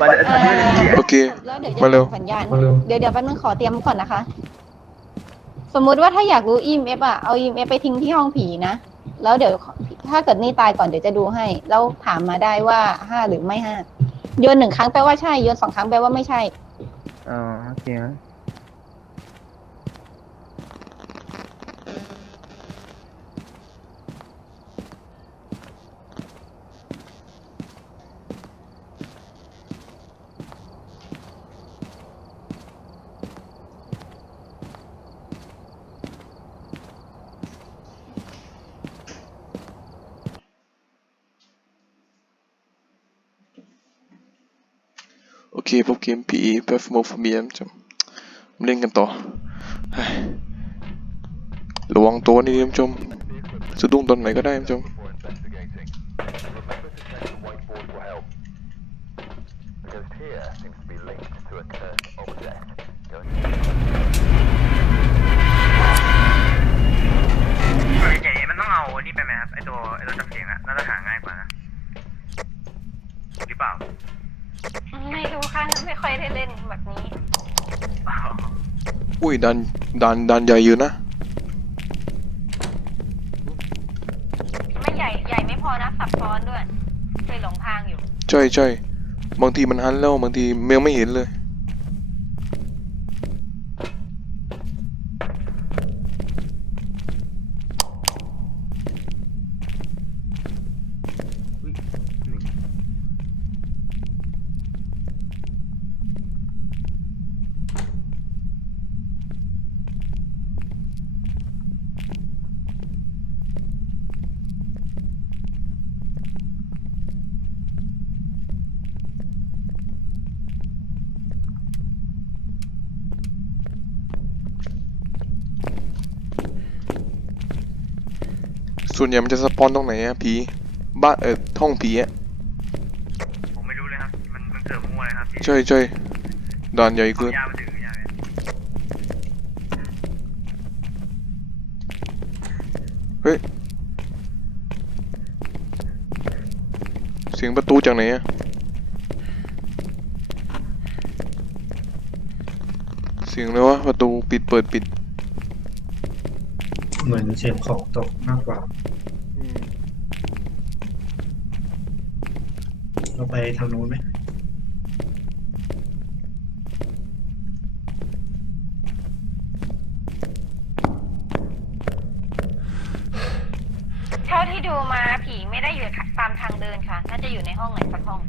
มาเดี๋ยวเอ่อโอเค แล้วเดี๋ยวจะมาเร็ว ส่งสัญญาณมาเร็ว เดี๋ยวเดี๋ยวแป๊บนึงขอเตรียมก่อนนะคะ สมมุติว่าถ้าอยากรู้ EMF อะเอา EMF ไปทิ้งที่ห้องผีนะ แล้วเดี๋ยวถ้าเกิดนี่ตายก่อนเดี๋ยวจะดูให้ แล้วถามมาได้ว่าห้าหรือไม่ห้าโยนหนึ่งครั้งแปลว่าใช่โยนสองครั้งแปลว่าไม่ใช่ อ๋อโอเคนะ โอเคพเกม PE p l a t f o r m for me นะจมเล่นกันต่อเฮ้ยระวังตัวนี่นะจมสะดุ้งตอนไหนก็ได้นะจมส่วนใหญ่มันต้องเอาอันนี้ไปไหมครับไอตัวไอตัวจับเสียงอะน่าจะหาง่ายกว่านะหรือเปล่า ไม่รู้ค่ะไม่ค่อยได้เล่นแบบนี้ อุ้ยดันดันดันใหญ่อยู่นะ ไม่ใหญ่ใหญ่ไม่พอนะซับซ้อนด้วยเลยหลงทางอยู่ ใช่ใช่บางทีมันหันแล้วบางทีเมลไม่เห็นเลยอุ้ยหนึ่ง ส่วนใหญ่มันจะสปอนตรงไหนอะผีบ้านเออห้องผีอะผมไม่รู้เลยครับ มันมันเกิดมั่วเลยครับพี่ใช่ใช่ด่านใหญ่เกินยามาถึงยาเลยเฮ้ยเสียงประตูจากไหนอะเสียงเลยวะประตูปิดเปิดปิด เหมือนเสียงของตกมากกว่า อืม เราไปทางนู้นไหมเท่าที่ดูมาผีไม่ได้อยู่ตามทางเดินค่ะ น่าจะอยู่ในห้องไหนสักห้อง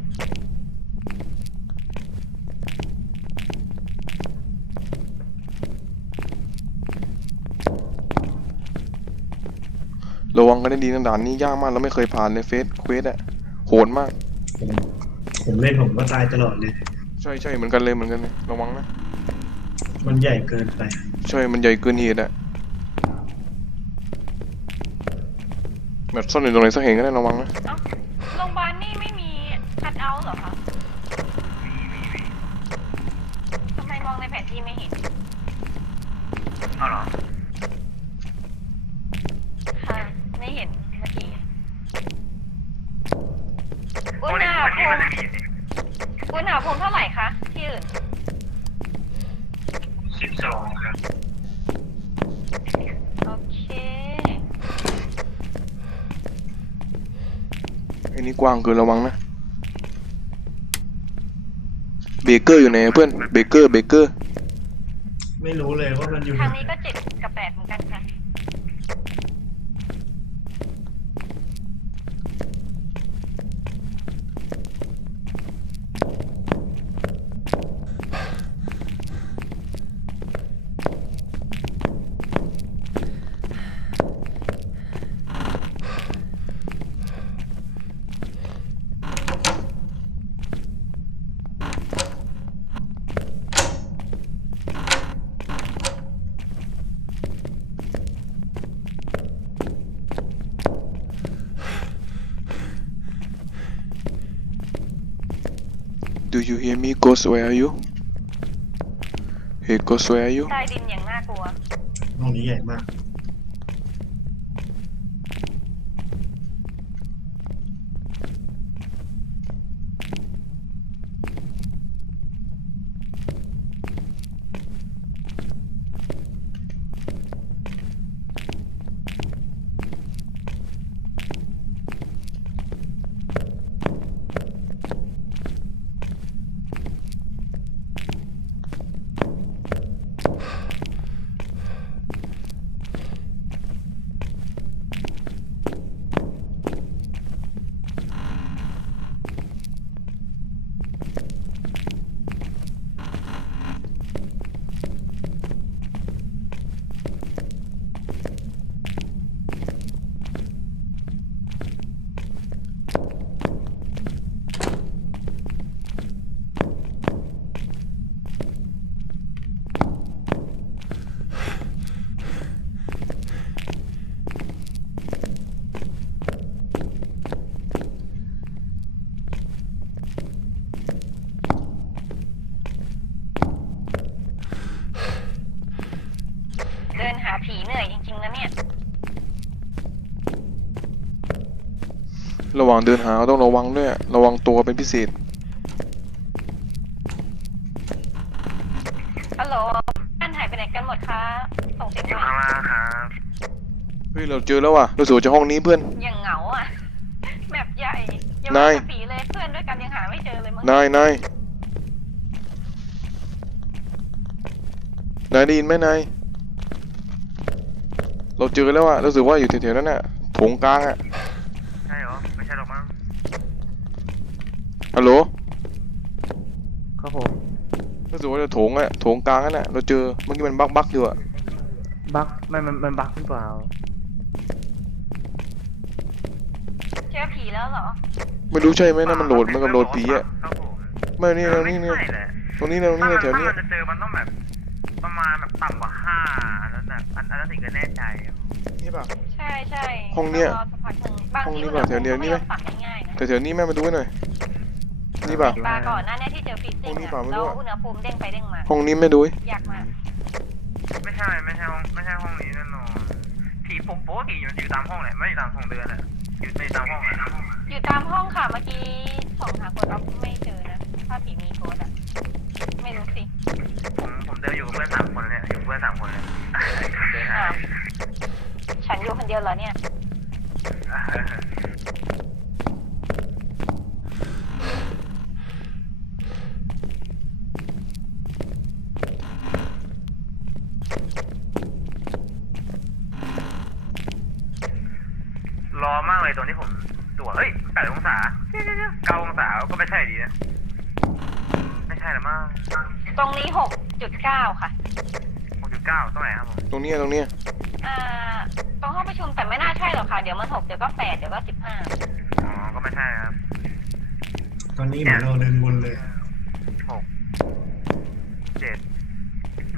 ระวังกันให้ดีนะด่านนี้ยากมากเราไม่เคยผ่านเลยเฟสเควสอะโหดมาก ผมผมเล่นผมก็ตายตลอดเลย ใช่ใช่เหมือนกันเลยเหมือนกันเลยระวังนะมันใหญ่เกินไป ใช่มันใหญ่เกินเหตุอะแบบซ่อนอยู่ตรงไหนสักแห่งก็ได้ระวังนะ เอ้าโรงพยาบาลนี่ไม่มีคัดเอาท์เหรอคะทำไมมองในแผนที่ไม่เห็น เอาเหรอ ค่ะ ไม่เห็นเมื่อกี้ โอ้ อุณ ใน ห วัน ภู นี้มัน มิ จะมี อุณหภูมิเท่าไหร่คะที่อื่นสิบสองครับโอเคไอ้นี่กว้างเกินระวังนะ เบเกอร์อยู่ไหนเพื่อน เบเกอร์ เบเกอร์ ไม่รู้เลยว่ามันอยู่ทางนี้ก็เจ็ดกับแปดเหมือนกันค่ะ you hear me Ghost where are you Hey Ghost where are you ใต้ดินอย่างน่ากลัว ห้องนี้ใหญ่มาก ระหว่างเดินหาต้องระวังด้วยระวังตัวเป็นพิเศษฮัลโหลท่านหายไปไหนกันหมดคะส่งเสียงอหยู่น่อยข้างล่างครับเฮ้ยเราเจอแล้วว่ะเราสู่จากห้องนี้เพื่อนอย่างเหงาอะแบบใหญ่ยังนายมาผีเลยเพื่อนด้วยกันยังหาไม่เจอเลยมั้งนายนายนายได้ยินไหมนายเราเจอแล้วอะรู้สึกว่าอยู่แถวๆนั้นน่ะโถงกลางอะ ใช่เหรอ ไม่ใช่หรอกมั้ง ฮัลโหลครับผมรู้สึกว่าจะโถงอะโถงกลางนั่นน่ะเราเจอเมื่อกี้มันบักบักอยู่อะบักมันมันมันบักหรือเปล่าเจอผีแล้วเหรอไม่รู้ใช่ไหมนะมันโหลดมันกับโหลดผีอะครับผมไม่นี่เรานี่เนี่ยไม่ใช่แหละตรงนี้เราถ้านี่มันแถวถ้านี้มันจะเจอมันต้องแบบ ประมาณแบบต่ำกว่าห้าอันนั้นแบบอันอันนั้นถึงจะแน่ใจนี่ป่ะ ใช่ใช่ห้องเนี้ยรอสักพักหนึ่งบางห้องทีนี้อุณหป่ะแถวเดียวนี่ไหมภูมิก็ไม่ยอมปรับง่ายๆนะแถวๆนี้แม่มาดูให้หน่อย นี่ป่ะตาก่อนหน้าเนี้ที่เจอฟิซซิ่งห้องนี้อะเปล่าไม่แล้รู้วอะอุณหภูมิเด้งไปเด้งมา ห้องนี้แม่ดูดิอยากมากไม่ใช่ไม่ใช่ห้องไม่ใช่ห้องนี้แน่นอนผีปกปกติอยู่อยู่ตามห้องแหละไม่อยู่ตามห้องเดือนแหละอยู่ในตามห้องอะอยู่ตามห้องค่ะเมื่อกี้ส่องหาโค้ดออฟไม่เจอนะถ้าผีมีโค้ดอะไม่รู้สิผมผมเดินอยู่กับเพื่อนสามคนเนี่ยอยู่กับเพื่อนสามคนเลยเดินหาอ้าวฉันอยู่คนเดียวเหรอเนี่ย รอมากเลยตรงที่ผมตรวจเฮ้ยแปดองศาเก้าองศาก็ไม่ใช่ดีนะไม่ใช่ละมั้ง ตรงนี้หกจุดเก้าค่ะ หกจุดเก้าตรงไหนครับผมตรงเนี้ยตรงเนี้ยอ่า ตรงห้องประชุมแต่ไม่น่าใช่หรอกค่ะ เดี๋ยวมันหกเดี๋ยวก็แปดเดี๋ยวก็สิบห้าอ๋อก็ไม่ใช่ครับตอนนี้เหมือนเราเดินวนเลยหกเจ็ด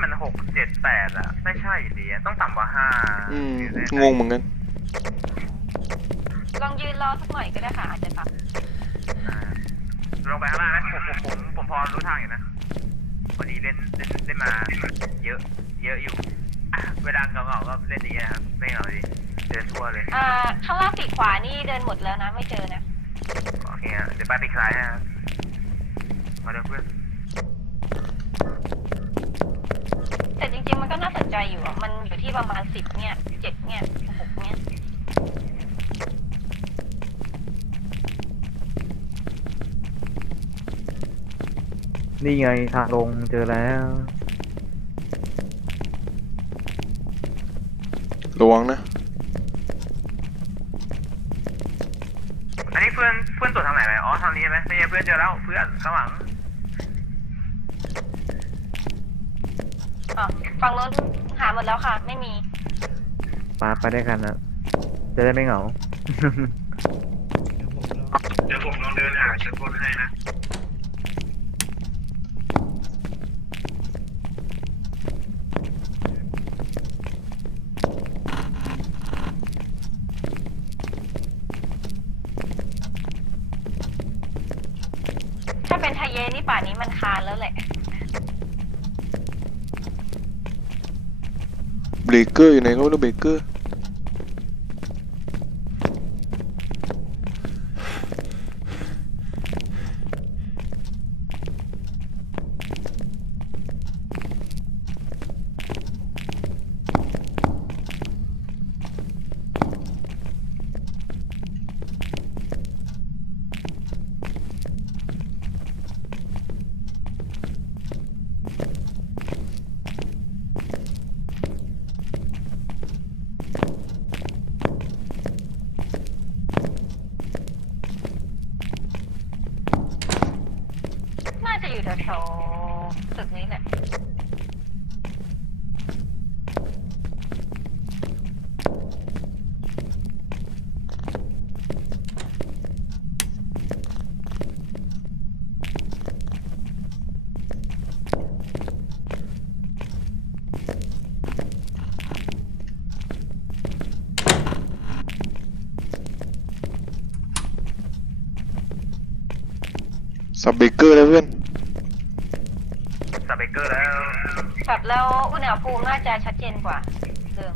มันหกเจ็ดแปดอะไม่ใช่ดีอะต้องต่ำกว่าห้าอืมอยู่ในงงเหมือนกันลองยืนรอสักหน่อยก็ได้ค่ะอาจจะตับอ่าลงไปข้างล่างนะผมผมผมผมพอรู้ทางอยู่นะ พอดีเล่นเล่นเล่นมา เยอะ เยอะอยู่อะเวลาเหงาๆก็เล่นดีนะครับไม่เหงาดีเดินทั่วเลยอ่าข้างล่างปีกขวานี่เดินหมดแล้วนะไม่เจอนะโอเคครับเดี๋ยวไปปิดคลายนะครับมาเร็วเพื่อนแต่จริง ๆ มันก็น่าสนใจอยู่อะมันอยู่ที่ประมาณสิบเนี่ยเจ็ดเนี่ยหกเนี่ยนี่ไงทางลงเจอแล้วระวังนะ อันนี้เพื่อนเพื่อนตรวจทางไหนไหมอ๋อทางนี้ใช่ไหมไม่ใช่เพื่อนเจอแล้วเพื่อนข้างหลังอ๋อฝั่งโน้นหาหมดแล้วค่ะ ไม่มี ปาไปได้วยกันนะจะได้ไม่เหงา เดี๋ยวผมลองเดินหาชั้นบนให้นะ ถ้าเป็นไทยเยนี่ป่านนี้ มันคานแล้วแหละเบรกเกอร์อยู่ไหนเขาเรียกเบรกเกอร์ อยู่แถวๆตึกนี้แหละ จะชัดเจนกว่าเดิม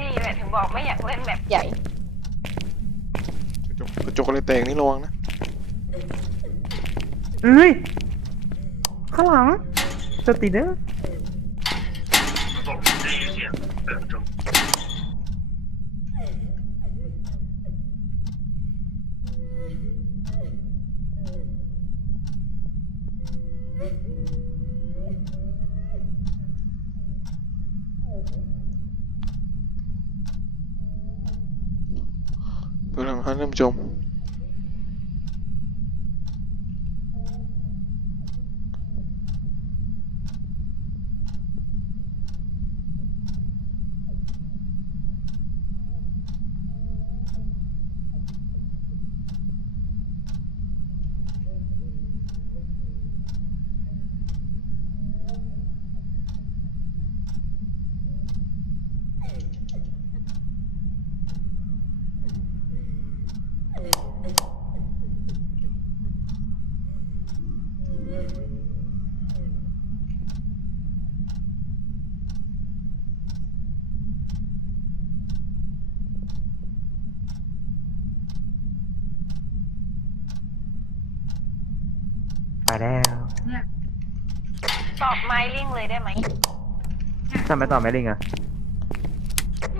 นี่แหละถึงบอกไม่อยากเล่นแบบใหญ่ กระจกอะไรแตกนี่ระวังนะเฮ้ย ข้างหลังสติเด้อ มลิงเลยได้ไหม ทำไมต่อไม่ลิงอะ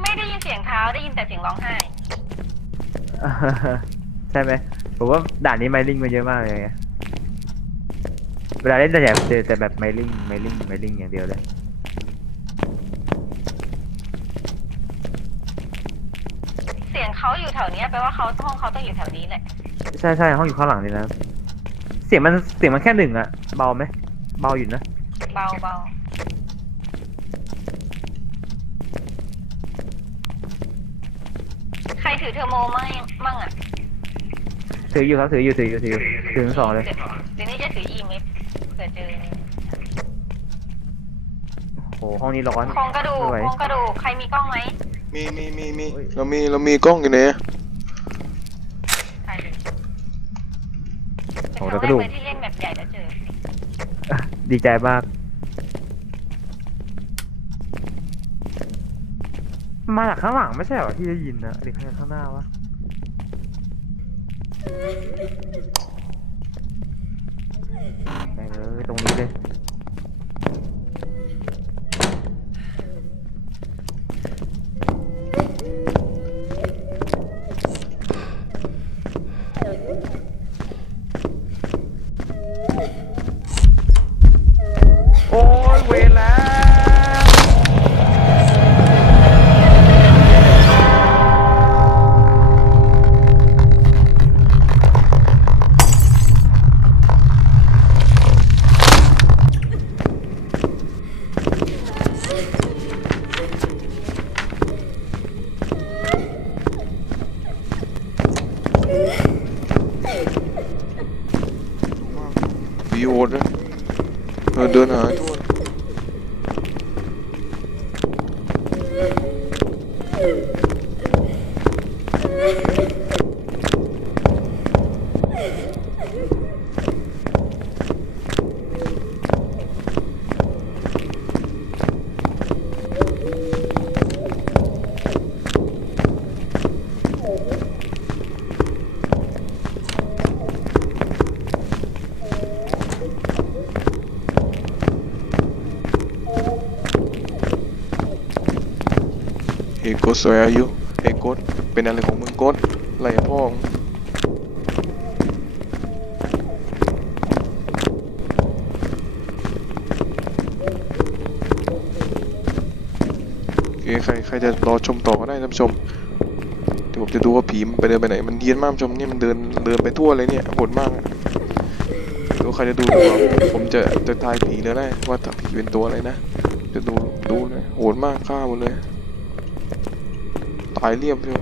ไม่ได้ยินเสียงเท้าได้ยินแต่เสียงร้องไห้ ใช่ไหมผมว่าด่านนี้ไมลิงมาเยอะมากเลยไงเวลาเล่นแต่แบบเจอแต่แบบไมลิงไมลิงไมลิงอย่างเดียวเลยเสียงเขาอยู่แถวเนี้ยแปลว่าเขาห้องเขาต้องอยู่แถวนี้แหละ ใช่ใช่ห้องอยู่ข้างหลังนี่นะ เสียงมันเสียงมันแค่หนึ่งอะเบาไหมเบาอยู่นะ เบาเบาใครถือเทอร์โมมั่งมั่งอะถืออยู่ครับถืออยู่ถืออยู่ถืออยู่ถือทั้งสองเลยเดี๋ยวเดี๋ยวนี้จะถือ EMF เผื่อเจอโอ้โหห้องนี้ร้อนโครงกระดูกไม่ไหวโครงกระดูกใครมีกล้องไหมมีมีมีมีเฮ้ยเรามีเรามีกล้องอยู่ไหนอะใครเลยโอ้เป็นแล้วกระดูกครั้งแรกเลยที่เล่นแบบใหญ่แล้วเจอ ดีใจมาก มาจากข้างหลังไม่ใช่เหรอที่ได้ยินนะหรือข้างหน้าวะไปเลยตรงนี้เลย เฮ้ยโกดสวยอายุเฮ้ยโกดเป็นอะไรของมึงโกดอะไรอะพ่องโอเคใครใครจะรอชมต่อก็ได้ท่านผู้ชมเดี๋ยวผมจะดูว่าผีมันไปเดินไปไหน มันเยียนมากชมนี่มันเดินเดินไปทั่วเลยเนี่ยโหดมากดูใครจะดูดีกว่าผมจะจะทายผีเลยได้ว่าถ้าผีเป็นตัวอะไรนะ จะดูดูเลยโหดมากฆ่าหมดเลย ตายเรียบเลย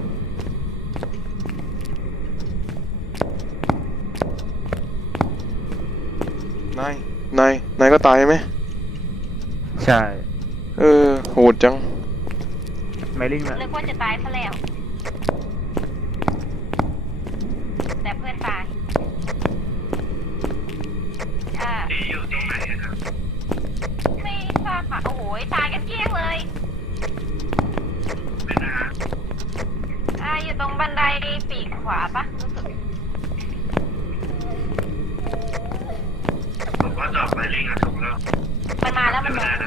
นาย นาย นายก็ตายไหม ใช่ เออ โหดจัง ไมลิงอะนึกว่าจะตายซะแล้ว แต่เพื่อนตายอ่าที่อยู่ตรงไหนอะครับไม่ทราบค่ะ โอ้โห ตายกันเกลี้ยงเลยไม่นะฮะ อยู่ตรงบันไดปีกขวาปะรู้สึกผมว่าจอบไมลิงอะถูกแล้วมันมาแล้วมันมาท่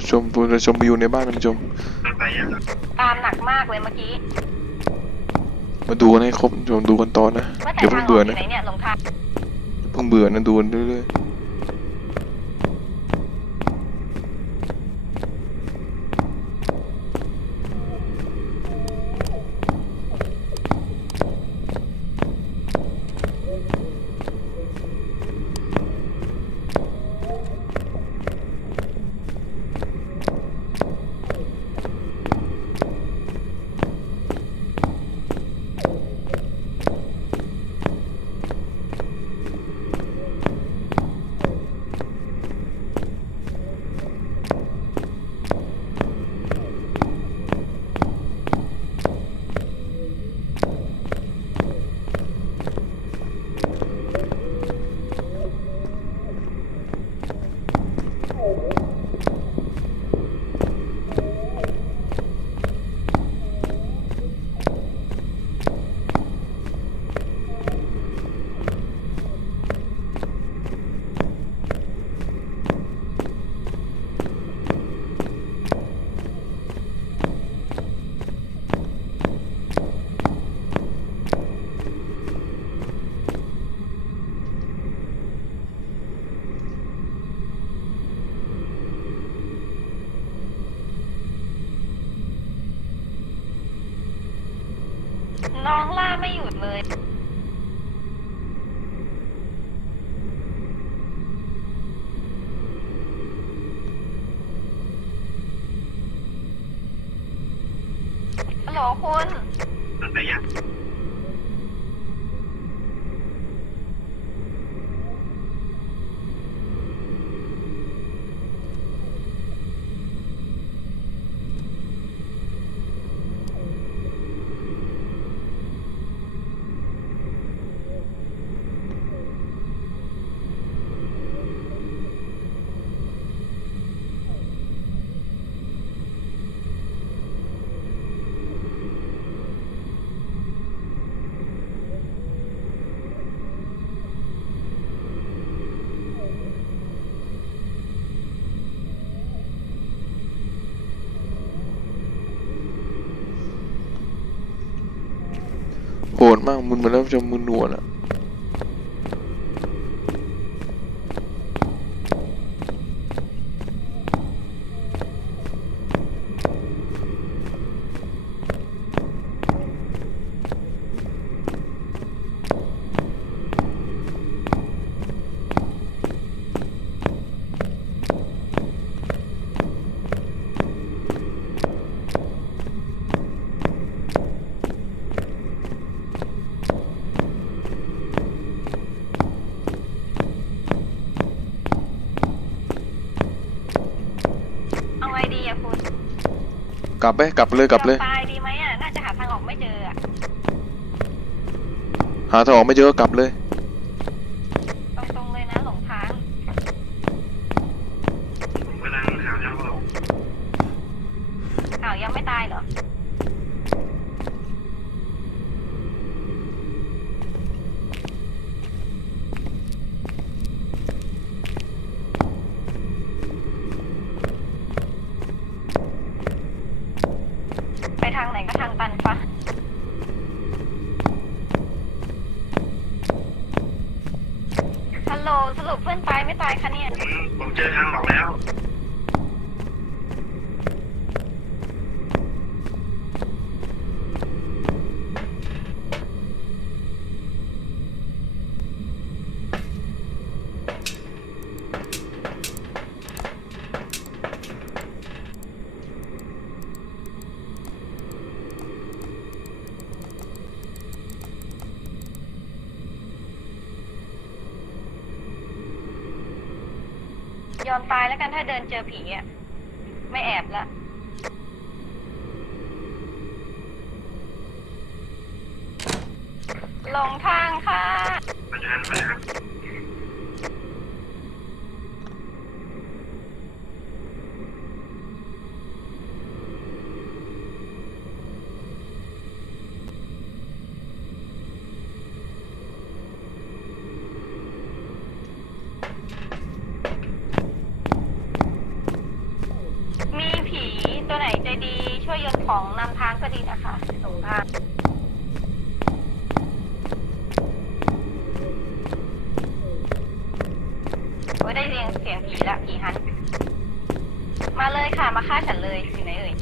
ผู้ชมท่านผู้ชมวิวในบ้านท่านผู้ชมมันไปยังอะตามหนักมากเลยเมื่อกี้มาดูกันให้ครบท่านผู้ชมดูกันต่อนะว่าแต่เดี๋ยวทาเพิ่งงออเบื่อกอนะยู่ไหนเนี่ยหลงทาง เพิ่งเบื่อนะดูกันเรื่อย น้องล่าไม่หยุดเลย มากมึนมาแล้วจะมึนหนวดอะ กลับไปกลับเลยกลับเลย ตายดีไหมอะน่าจะหาทางออกไม่เจออะหาทางออกไม่เจอก็กลับเลย โลสรุปเพื่อนตายไม่ตายคะเนี่ย ผมผมเจอทางบอกแล้ว เดินเจอผีอะ ไม่แอบละหลงทางค่ะ มาทันมาทัน มีผีตัวไหนใจดีช่วยโยนของนำทางก็ ดีนะคะหลงทางโอ้ยได้เรียงเสียงผีละผีหัน มาเลยค่ะ มาฆ่าฉันเลยอยู่ไหนเอ่ย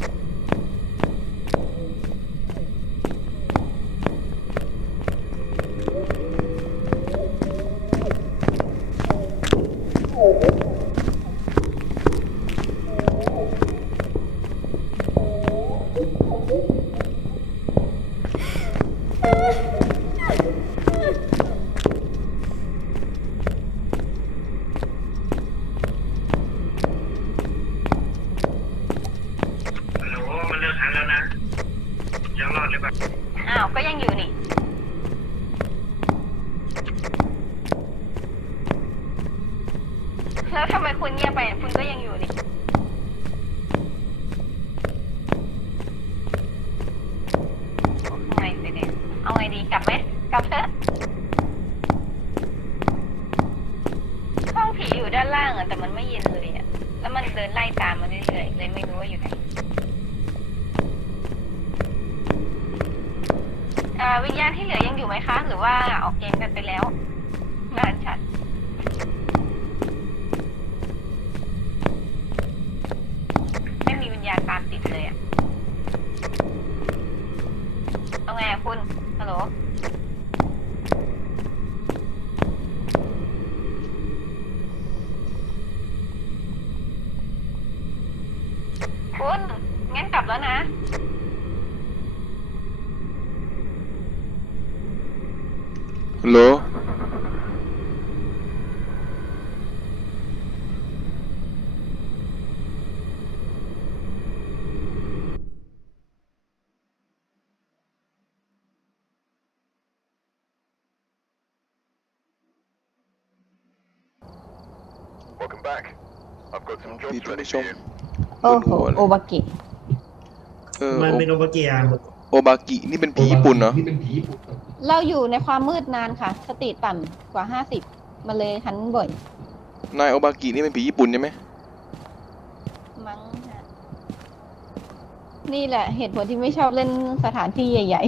ฮัลโหลมันเลิกทันแล้วนะ ยังรอดหรือเปล่า อ้าว ก็ยังอยู่นี่ แล้วทำไมคุณเงียบไป คุณก็ยังอยู่นี่ เอาไงสิเนี่ยเอาไงดี กลับไหม กลับเถอะ ห้องผีอยู่ด้านล่างอะแต่มันไม่เย็นเลยอะแล้วมันเดินไล่ตามมาเรื่อยๆเลยไม่รู้ว่าอยู่ไหน อ่า วิญญาณที่เหลือยังอยู่ไหมคะ หรือว่าออกเกมกันไปแล้ว งานฉันไม่มีวิญญาณตามติดเลยอะเอาไงอะคุณ ฮัลโหล คุณ งั้นกลับแล้วนะ ฮัลโหล พี่ท่านผู้ชมโอ้โหบนหัวเลยโอบากิเออมันโอเป็นโอเบเกียโอบากินี่เป็นผีญี่ปุ่นเหรอเราอยู่ในความมืดนานค่ะ สติต่ำกว่าห้าสิบมาเลยหันบ่อยนายโอบากินี่เป็นผีญี่ปุ่นใช่ไหมมั้งฮะนี่แหละ เหตุผลที่ไม่ชอบเล่นสถานที่ใหญ่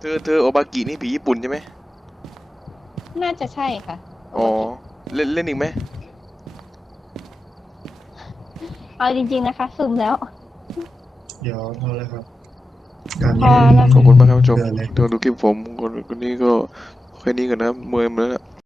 เธอเธอโอบากินี่ผีญี่ปุ่นใช่ไหมๆ น่าจะใช่ค่ะอ๋อเล่นเล่นอีกไหม เอาจริง ๆนะคะซึมแล้ว เดี๋ยวพอแล้วครับ การพอแล้ว ขอบคุณมากครับผู้ชมเดือนเลยตัวดูคลิปผมคนคนนี้ก็แค่นี้กันนะครับมวยมาแล้วนะ